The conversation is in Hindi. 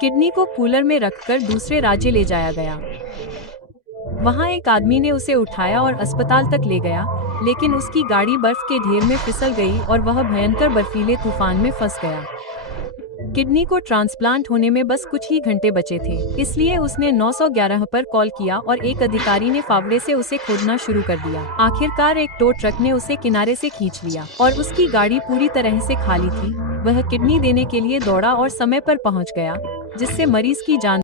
किडनी को कूलर में रखकर दूसरे राज्य ले जाया गया। वहां एक आदमी ने उसे उठाया और अस्पताल तक ले गया, लेकिन उसकी गाड़ी बर्फ के ढेर में फिसल गई और वह भयंकर बर्फीले तूफान में फंस गया। किडनी को ट्रांसप्लांट होने में बस कुछ ही घंटे बचे थे, इसलिए उसने 911 पर कॉल किया और एक अधिकारी ने फावड़े से उसे खोदना शुरू कर दिया। आखिरकार एक टो ट्रक ने उसे किनारे से खींच लिया और उसकी गाड़ी पूरी तरह से खाली थी। वह किडनी देने के लिए दौड़ा और समय पर पहुंच गया, जिससे मरीज की जान